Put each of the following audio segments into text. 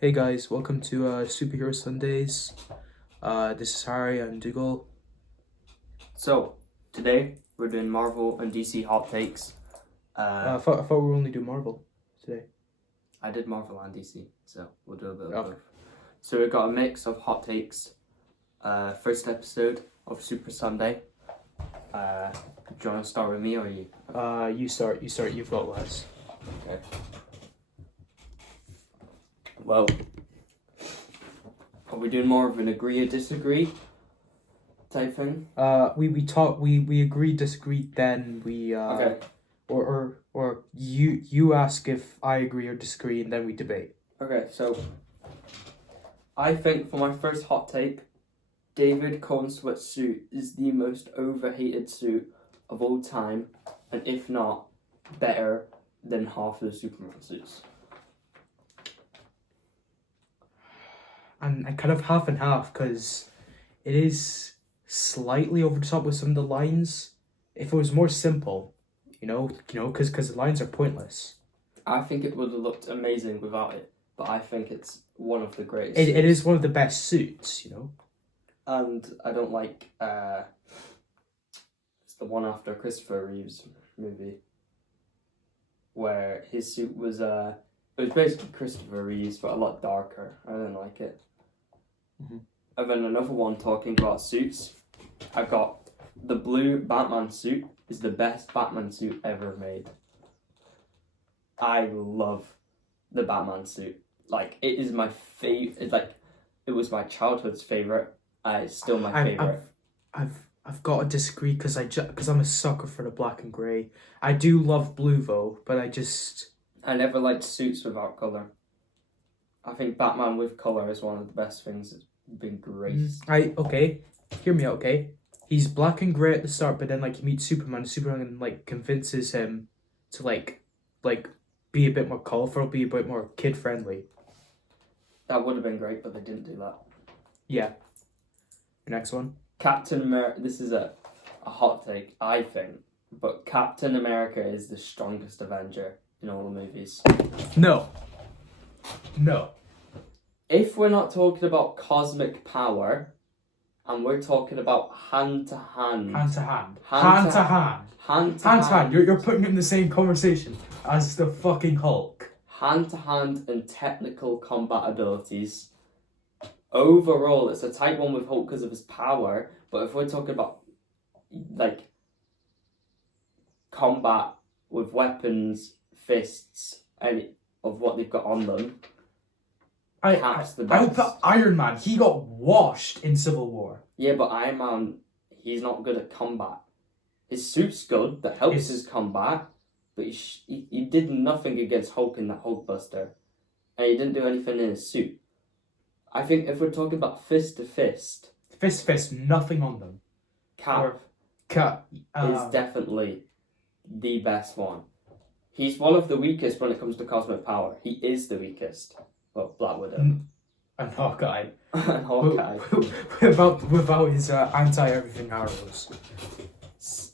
Hey guys, welcome to Superhero Sundays. This is Harry and Dougal. So, today we're doing Marvel and DC hot takes. I thought we were only do Marvel today. I did Marvel and DC, so we'll do a bit of Okay. both. So we've got a mix of hot takes. First episode of Super Sunday. Do you want to start with me or you? You start. You've got less. Okay. Well, are we doing more of an agree or disagree type thing? We agreed, disagreed. Then we Okay. or you ask if I agree or disagree, and then we debate. Okay, so I think for my first hot take, David Cornsweet's suit is the most overhated suit of all time, and if not, better than half of the Superman suits. And kind of half and half, because it is slightly over the top with some of the lines. If it was more simple, because the lines are pointless. I think it would have looked amazing without it, but I think it's one of the greatest. It is one of the best suits, And I don't like it's the one after Christopher Reeve's movie where his suit was it was basically Christopher Reeve's but a lot darker. I didn't like it. Mhm. And then another one talking about suits. I've got the blue Batman suit is the best Batman suit ever made. I love the Batman suit. Like, it is my favorite. Like, it was my childhood's favorite. It's still my favorite. I've got to disagree because I'm a sucker for the black and grey. I do love blue though, but I never liked suits without colour. I think Batman with colour is one of the best things that's been graced. Hear me out, okay? He's black and grey at the start, but then he meets Superman. Superman convinces him to like be a bit more colourful, be a bit more kid friendly. That would have been great, but they didn't do that. Yeah. Next one. Captain America. This is a hot take, I think, but Captain America is the strongest Avenger in all the movies. No. If we're not talking about cosmic power, and we're talking about hand to hand. You're putting him in the same conversation as the fucking Hulk. Hand to hand and technical combat abilities. Overall, it's a tight one with Hulk because of his power, but if we're talking about combat with weapons, fists, any of what they've got on them, Cap's the best. I thought Iron Man, he got washed in Civil War. Yeah, but Iron Man, he's not good at combat. His suit's good, that helps his combat, but he did nothing against Hulk in that Hulkbuster, and he didn't do anything in his suit. I think if we're talking about fist to fist, nothing on them. Cap is definitely the best one. He's one of the weakest when it comes to cosmic power. He is the weakest. Well, Black Widow. And Hawkeye. And Hawkeye. without his anti-everything arrows.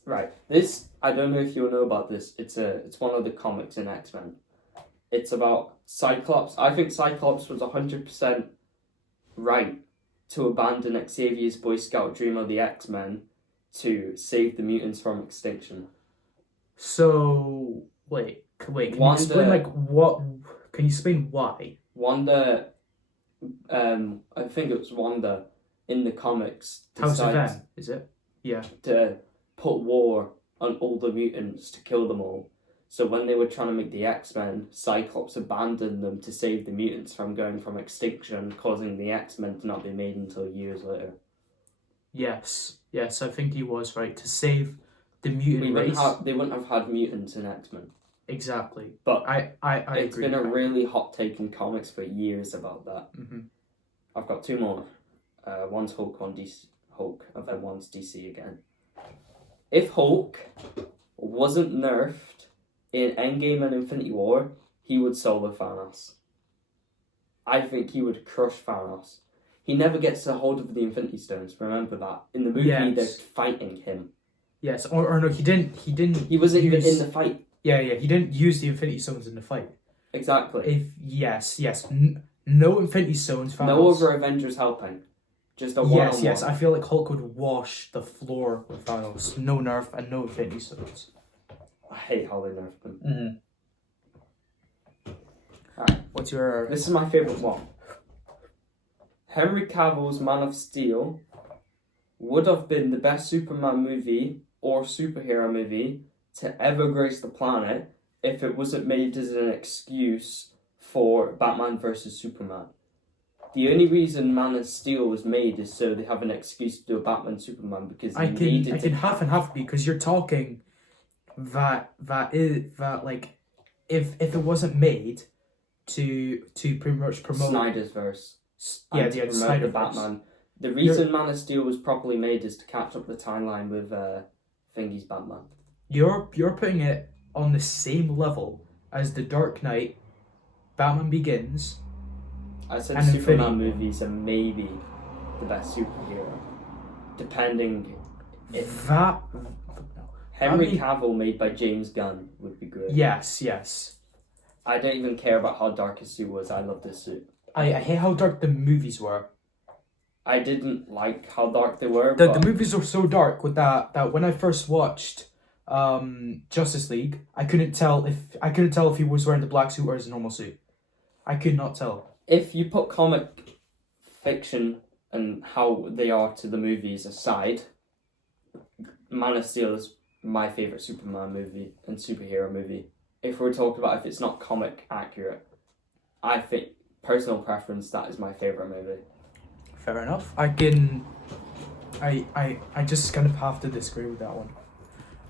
Right. This, I don't know if you'll know about this. It's one of the comics in X-Men. It's about Cyclops. I think Cyclops was 100% right to abandon Xavier's Boy Scout dream of the X-Men to save the mutants from extinction. So wait. Can you explain what? Can you explain why? Wanda, I think it was Wanda in the comics. House of M, is it? Yeah. To put war on all the mutants to kill them all. So when they were trying to make the X-Men, Cyclops abandoned them to save the mutants from going from extinction, causing the X-Men to not be made until years later. Yes, I think he was right to save the mutant race. They wouldn't have had mutants in X-Men. Exactly. But I it's agree. been a really hot take in comics for years about that. Mm-hmm. I've got two more. One's Hulk, Hulk, and then one's DC again. If Hulk wasn't nerfed in Endgame and Infinity War, he would solo Thanos. I think he would crush Thanos. He never gets a hold of the Infinity Stones, remember that. In the movie, they're fighting him. Yes, or no, he didn't. He wasn't even in the fight. Yeah, he didn't use the Infinity Stones in the fight. Exactly. Yes. No Infinity Stones, No Thanos. other Avengers helping. Just a Yes, one-on-one. yes. I feel like Hulk would wash the floor with Thanos. No nerf and no Infinity Stones. I hate how they nerfed them. Mm-hmm. Alright. What's your... This is my favourite one. Henry Cavill's Man of Steel would have been the best Superman movie or superhero movie to ever grace the planet if it wasn't made as an excuse for Batman versus Superman. The only reason Man of Steel was made is so they have an excuse to do a Batman Superman because I can half and half because you're talking that like if it wasn't made to pretty much promote Snyder's verse. yeah, To the promote Snyder the Batman. The reason Man of Steel was properly made is to catch up the timeline with Thingy's Batman. You're putting it on the same level as The Dark Knight, Batman Begins. I said and Superman Infinity. movies are maybe the best superhero, depending. If That Henry I mean- Cavill made by James Gunn would be great. yes. I don't even care about how dark his suit was. I love this suit. I hate how dark the movies were. I didn't like how dark they were. The but movies were so dark with that when I first watched Justice League, I couldn't tell if he was wearing the black suit or his normal suit. I could not tell. if you put comic fiction and how they are to the movies aside, Man of Steel is my favourite Superman movie and superhero movie. If we're talking about if it's not comic accurate, I think, personal preference, that is my favourite movie. Fair enough. I just kind of have to disagree with that one.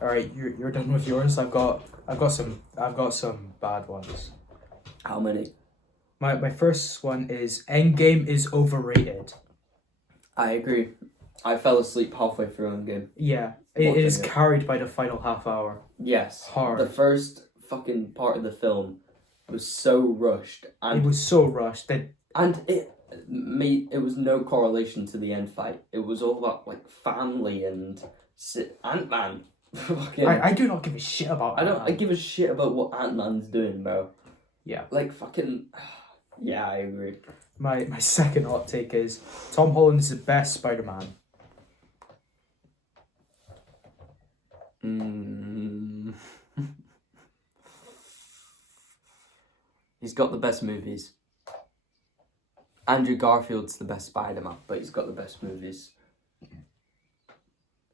All right, you're done with yours. I've got some bad ones. How many? My first one is Endgame is overrated. I agree. I fell asleep halfway through Endgame. Yeah, it Watching is it. carried by the final half hour. Yes. Hard. The first fucking part of the film was so rushed, It and was so rushed that it was no correlation to the end fight. It was all about like family and Ant-Man. Fucking, I do not give a shit about. I don't. I Ant-Man. give a shit about what Ant-Man's doing, bro. Yeah. Like fucking. Yeah, I agree. My second hot take is Tom Holland is the best Spider-Man. He's got the best movies. Andrew Garfield's the best Spider-Man, but he's got the best movies.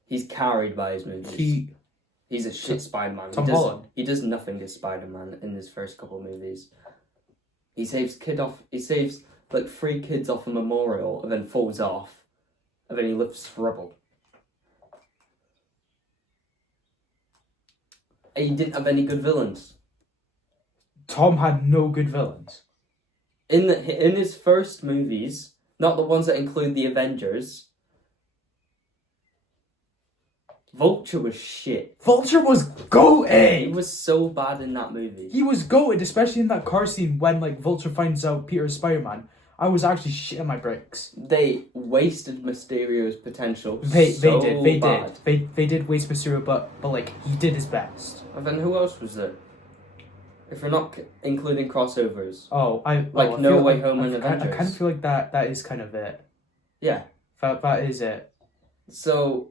He's carried by his movies. He's a shit Spider-Man. Tom Holland. He does nothing as Spider-Man in his first couple of movies. He saves like 3 kids off a memorial and then falls off, and then he lifts rubble. And he didn't have any good villains. Tom had no good villains. In his first movies, not the ones that include the Avengers, Vulture was shit. Vulture was He goated. was so bad in that movie. He was goated, especially in that car scene when like Vulture finds out Peter is Spider-Man. I was actually shitting my bricks. They wasted Mysterio's potential. They bad. did. They did waste Mysterio, but like he did his best. And then who else was there? If we're not including crossovers. I No feel- Way Home and I Avengers. kind of feel like that is kind of it. Yeah. That is it. So,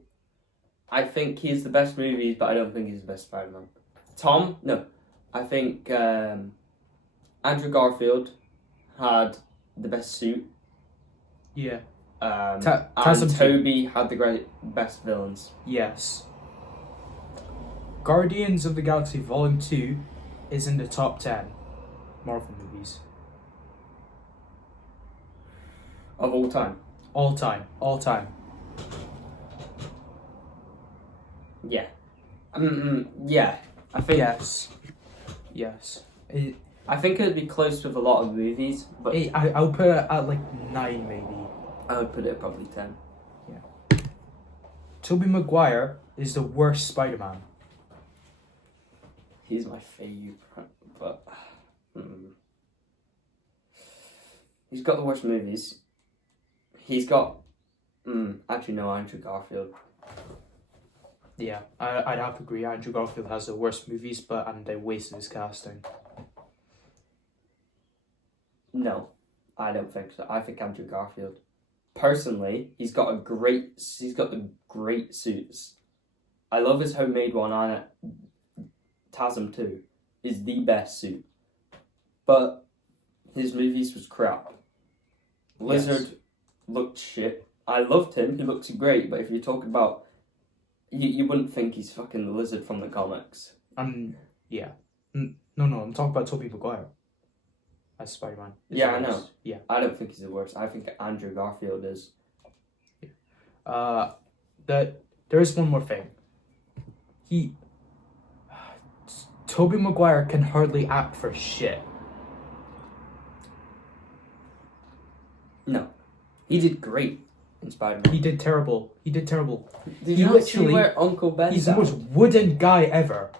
I think he's the best movies, but I don't think he's the best Spider-Man. Tom? No. I think Andrew Garfield had the best suit. Yeah. And Tasm Toby had the best villains. Yes. Guardians of the Galaxy Volume 2 is in the top 10 Marvel movies. Of all time. All time. Yeah. Yeah. I think Yes. I think it'd be close with a lot of movies, but I'll put it at like 9 maybe. I would put it at probably 10. Tobey Maguire is the worst Spider-Man. He's my favourite, but he's got the worst movies. He's got actually no, Andrew Garfield. Yeah, I'd have to agree. Andrew Garfield has the worst movies, and they wasted his casting. No, I don't think so. I think Andrew Garfield. Personally, he's got the great suits. I love his homemade one, and TASM 2 is the best suit. But his movies was crap. Lizard looked shit. I loved him, he looks great, but if you're talking about... You wouldn't think he's fucking the Lizard from the comics. Yeah. No, I'm talking about Tobey Maguire as Spider-Man. Yeah, I know. Yeah. I don't think he's the worst. I think Andrew Garfield is. There is one more thing. Tobey Maguire can hardly act for shit. No. He did great in Spider-Man. He did terrible. Did he you not see literally- where Uncle Ben He's the died? most wooden guy ever.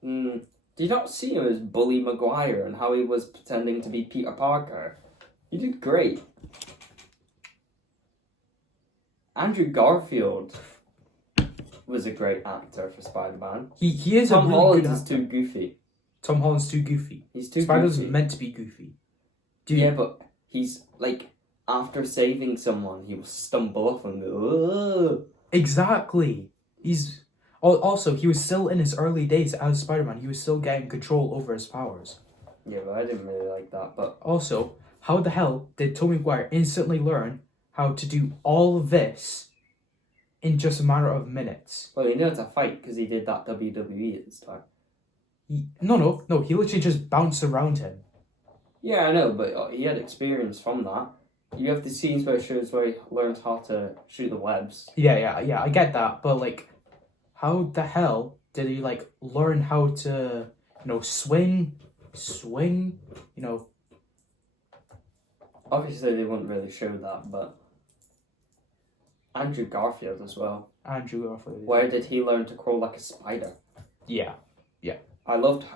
Did you not see him as Bully Maguire and how he was pretending to be Peter Parker? He did great. Andrew Garfield was a great actor for Spider-Man. He is Tom a really Holland good is actor. too goofy. Tom Holland's too goofy. He's too Spider-Man's goofy. meant to be goofy. Dude, Yeah, but he's like, after saving someone, he will stumble off and go, "Ugh." exactly. Also, he was still in his early days as Spider-Man. He was still getting control over his powers. Yeah, but I didn't really like that, but... Also, how the hell did Tobey Maguire instantly learn how to do all of this in just a matter of minutes? Well, he knew how to fight because he did that WWE at the start. No, he literally just bounced around him. Yeah, I know, but he had experience from that. You have the scenes where it shows where he learns how to shoot the webs. Yeah, I get that, but like, how the hell did he like learn how to, swing, Obviously, they wouldn't really show that, but... Andrew Garfield as well. Andrew Garfield. Where did he learn to crawl like a spider? Yeah. I loved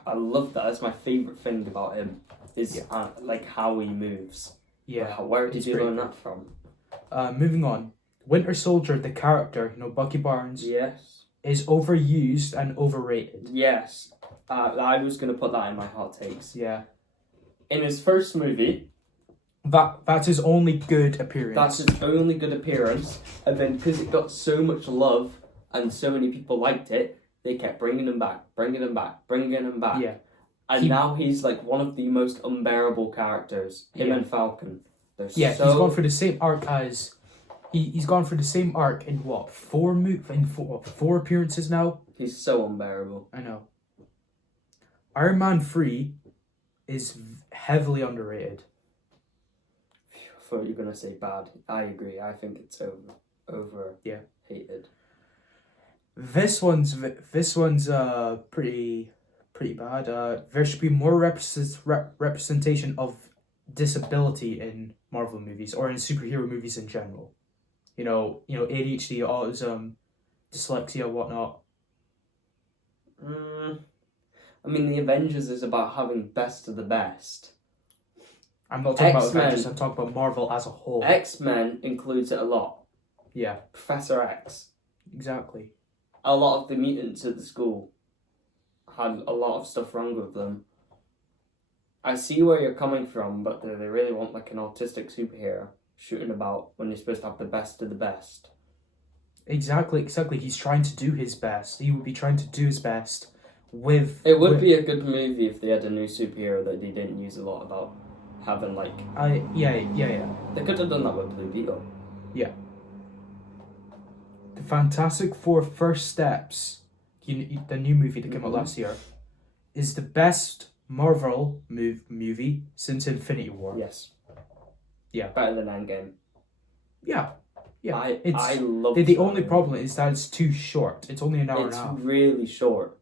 that. That's my favourite thing about him. Is like how he moves. Yeah. Where did it's you great. learn that from? Moving on. Winter Soldier, the character, Bucky Barnes, Yes. is overused and overrated. Yes. I was going to put that in my hot takes. Yeah. In his first movie, That's his only good appearance. that's his only good appearance, and then because it got so much love and so many people liked it, they kept bringing him back. Yeah. And now he's like one of the most unbearable characters. Him Yeah. and Falcon. They're Yeah, so... he's gone for the same arc as... He's gone for the same arc in what? Four appearances now? He's so unbearable. I know. Iron Man 3 is heavily underrated. I thought you were gonna say bad. I agree. I think it's over Yeah. hated. This one's pretty bad. There should be more representation of disability in Marvel movies or in superhero movies in general. ADHD, autism, dyslexia, whatnot. I mean, the Avengers is about having best of the best. I'm not talking about X-Men. Avengers, I'm talking about Marvel as a whole. X-Men includes it a lot. Yeah, Professor X. exactly. A lot of the mutants at the school had a lot of stuff wrong with them. I see where you're coming from, but do they really want like an autistic superhero shooting about when you're supposed to have the best of the best? Exactly. He's trying to do his best. He would be trying to do his best with... It would be a good movie if they had a new superhero that they didn't use a lot about having like... Yeah. They could have done that with Blue Beetle. Yeah. The Fantastic Four First Steps, the new movie that came out last year, is the best Marvel movie since Infinity War. Yes. Yeah. Better than Endgame. Yeah. I love the only problem is that it's too short. It's only an hour and a half. It's really short.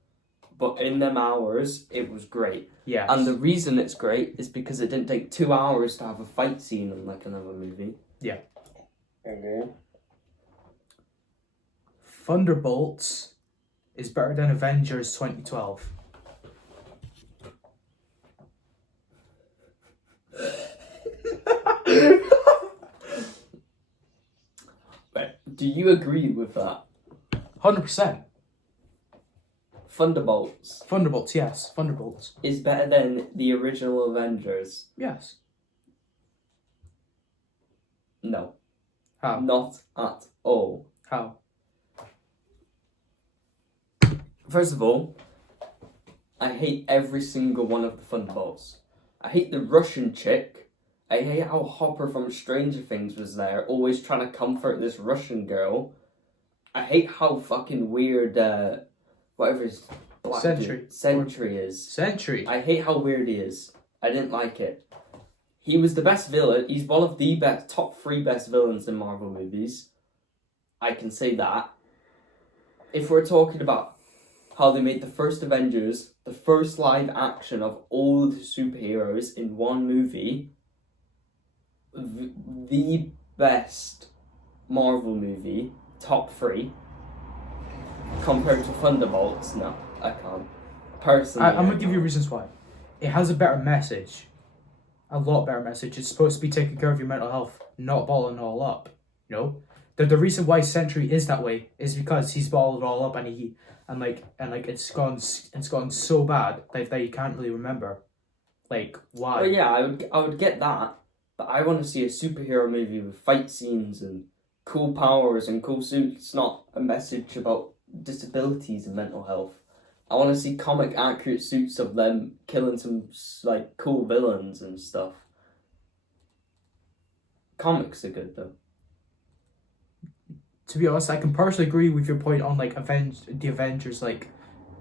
But in them hours, it was great. Yeah. And the reason it's great is because it didn't take 2 hours to have a fight scene in like another movie. Yeah. Okay. Thunderbolts is better than Avengers 2012. But do you agree with that? 100%. Thunderbolts Thunderbolts, yes. Thunderbolts. is better than the original Avengers. Yes. No, How? not at all. How? First of all, I hate every single one of the Thunderbolts. I hate the Russian chick. I hate how Hopper from Stranger Things was there, always trying to comfort this Russian girl. I hate how fucking weird, whatever his black Sentry is. Sentry. I hate how weird he is. I didn't like it. He was the best villain. He's one of the top 3 best villains in Marvel movies. I can say that. If we're talking about how they made the first Avengers, the first live action of all the superheroes in one movie, the best Marvel movie, top 3, compared to Thunderbolts, no, I can't. Personally, I'm going to give you reasons why. It has a better message. A lot better message. It's supposed to be taking care of your mental health, not balling it all up. You know? The reason why Sentry is that way is because he's balled it all up and it's gone so bad that you can't really remember. Like, why? Well, yeah, I would get that, but I want to see a superhero movie with fight scenes and cool powers and cool suits, not a message about disabilities and mental health. I want to see comic accurate suits of them killing some like cool villains and stuff. Comics are good though. To be honest, I can partially agree with your point on like the Avengers, like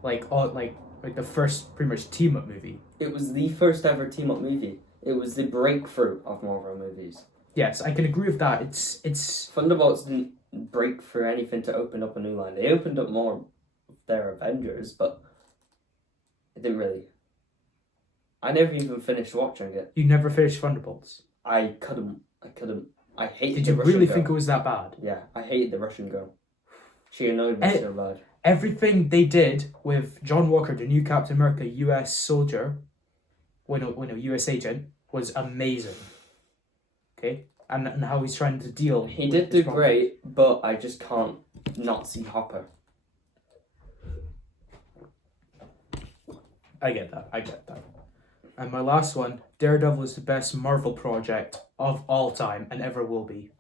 the first pretty much team up movie. It was the first ever team up movie. It was the breakthrough of Marvel movies. Yes, I can agree with that. It's Thunderbolts didn't break for anything to open up a new line. They opened up more of their Avengers, but it didn't really. I never even finished watching it. You never finished Thunderbolts. I couldn't. I hated. Did you the Russian really girl. think it was that bad? Yeah, I hated the Russian girl. She annoyed me so bad. Everything they did with John Walker, the new Captain America, U.S. soldier, U.S. agent, was amazing. Okay, and how he's trying to deal. He did do great, but I just can't not see Hopper. I get that. And my last one, Daredevil is the best Marvel project of all time and ever will be.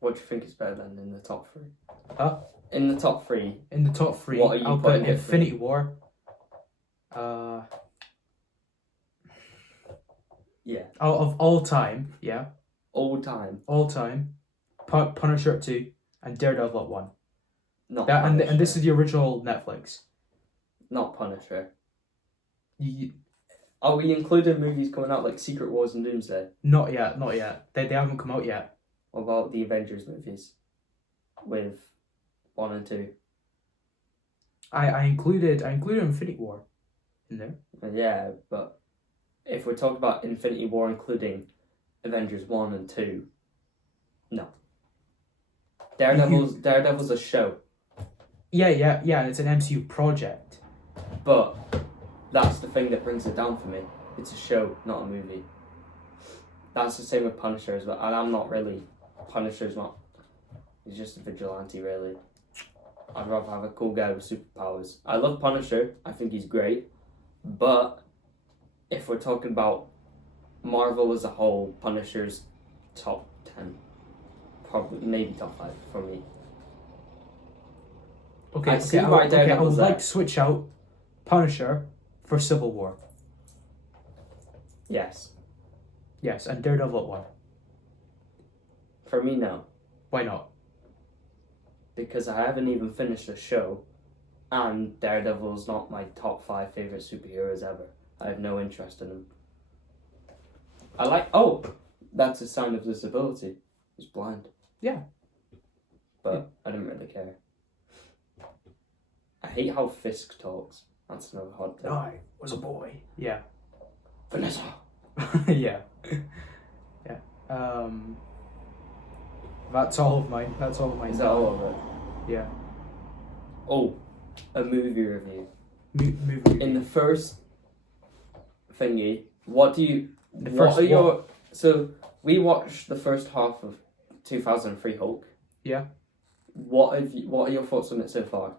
What do you think is better than in the top 3? Huh? In the top 3. In the top 3, What are you I'll put putting it Infinity for? War. Yeah. Of all time, yeah. All time. All time. Punisher at 2 and Daredevil at 1. Not That Punisher. and this is the original Netflix. Not Punisher. You, Are we including movies coming out like Secret Wars and Doomsday? not yet. They haven't come out yet. What about the Avengers movies? With 1 and 2? I included Infinity War in there. Yeah, but if we're talking about Infinity War including Avengers 1 and 2, no. Daredevil's a show. Yeah, it's an MCU project. But that's the thing that brings it down for me. It's a show, not a movie. That's the same with Punisher as well. And I'm not really... Punisher's not... He's just a vigilante, really. I'd rather have a cool guy with superpowers. I love Punisher. I think he's great. But if we're talking about Marvel as a whole, Punisher's top 10. Probably, maybe top 5 for me. Okay, I see why I would Daredevil's like there. to switch out Punisher for Civil War. Yes. Yes, and Daredevil at 1. For me, no. Why not? Because I haven't even finished the show, and Daredevil's not my top 5 favourite superheroes ever. I have no interest in him. That's a sign of disability. He's blind. Yeah. But I didn't really care. I hate how Fisk talks. That's another hot thing. I was a boy. Yeah. Vanessa! Yeah. Yeah. That's all of mine. Is that all of it? Yeah. Oh, a movie review. Movie. In the first thingy, what do you... The what first are your... So, we watched the first half of 2003 Hulk. Yeah. What are your thoughts on it so far?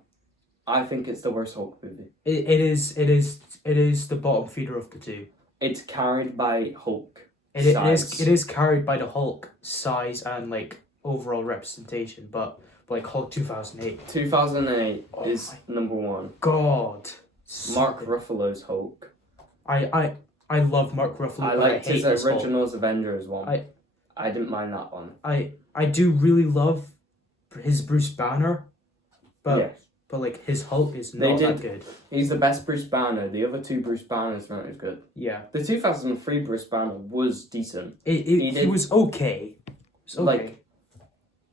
I think it's the worst Hulk movie. It is the bottom feeder of the two. It's carried by Hulk. It is carried by the Hulk size and like overall representation, but like Hulk 2008. 2008 Oh is number one. God, Mark Ruffalo's Hulk. I love Mark Ruffalo. I but liked hate his this Hulk. originals Avengers one. I didn't mind that one. I do really love his Bruce Banner, but Yes. but like his Hulk is not that good. He's the best Bruce Banner. The other two Bruce Banners weren't as good. Yeah, The 2003 Bruce Banner was decent. he was okay. It was okay. Like,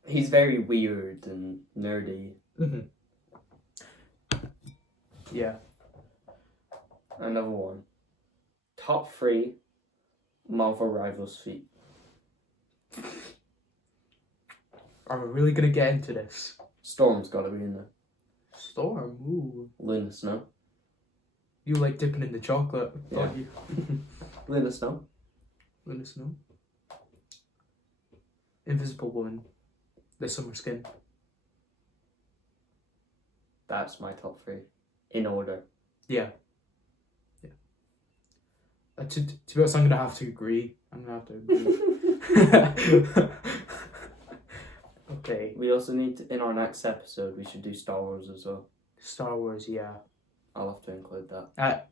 he's very weird and nerdy. Yeah. Another one. Top 3 Marvel Rivals feat. Are we really gonna get into this? Storm's gotta be in there. Storm, ooh. Luna Snow. You like dipping in the chocolate, don't you? Luna Snow. Let us know. Invisible Woman. The Summer Skin. That's my top 3. In order. Yeah. To be honest, I'm gonna have to agree. Okay. We also need to, in our next episode, we should do Star Wars as well. Star Wars, yeah. I'll have to include that.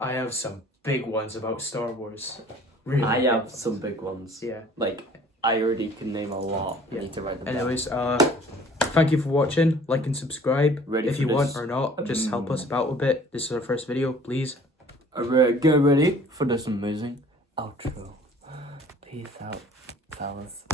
I have some big ones about Star Wars. Really. I have big some ones. big ones. Yeah. Like, I already can name a lot. I Yeah. need to write them down. Anyways, thank you for watching. Like and subscribe Ready if for you want this? or not. Just help us about a bit. This is our first video, please. Get ready for this amazing outro. Peace out, fellas.